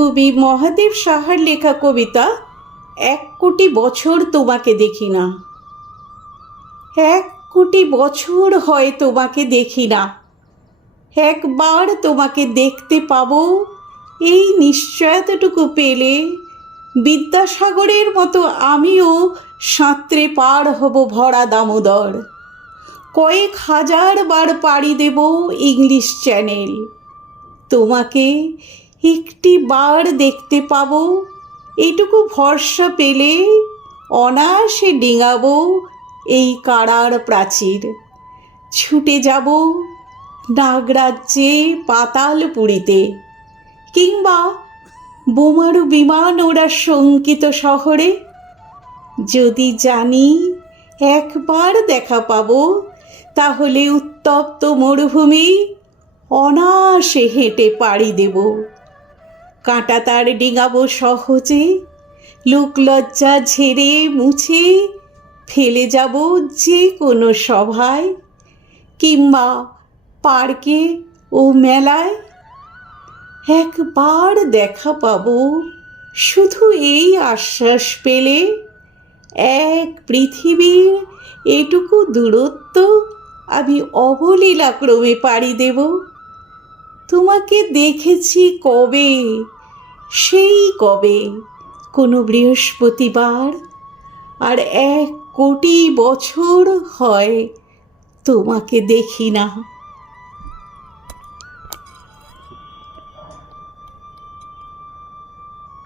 কবি মহাদেব সাহার লেখা কবিতা ১ কোটি বছর তোমাকে দেখি না। ১ কোটি বছর হয় তোমাকে দেখি না, একবার তোমাকে দেখতে পাবো এই নিশ্চয়তাটুকু পেলে বিদ্যাসাগরের মতো আমিও সাঁতরে পার হব ভরা দামোদর। কয়েক হাজার বার পাড়ি দেব ইংলিশ চ্যানেল। তোমাকে একটি বার দেখতে পাবো এইটুকু ভরসা পেলে অনায়াসে ডিঙাবো এই কারার প্রাচীর। ছুটে যাব নাগরাজ্যে পাতালপুরীতে, কিংবা বোমারু বিমান ওরা শঙ্কিত শহরে। যদি জানি একবার দেখা পাবো, তাহলে উত্তপ্ত মরুভূমি অনায়াসে হেঁটে পাড়ি দেব। কাঁটাতার ডিঙাবো সহজে, লোকলজ্জা ঝেড়ে মুছে ফেলে যাব যে কোনো সভায়, কিংবা পার্কে ও মেলায়। একবার দেখা পাবো শুধু এই আশ্বাস পেলে, এক পৃথিবীর এটুকু দূরত্ব আমি অবলীলাক্রমে পাড়ি দেব। তোমাকে দেখেছি কবে, সেই কবে কোনো বৃহস্পতিবার, আর ১ কোটি বছর হয় তোমাকে দেখি না।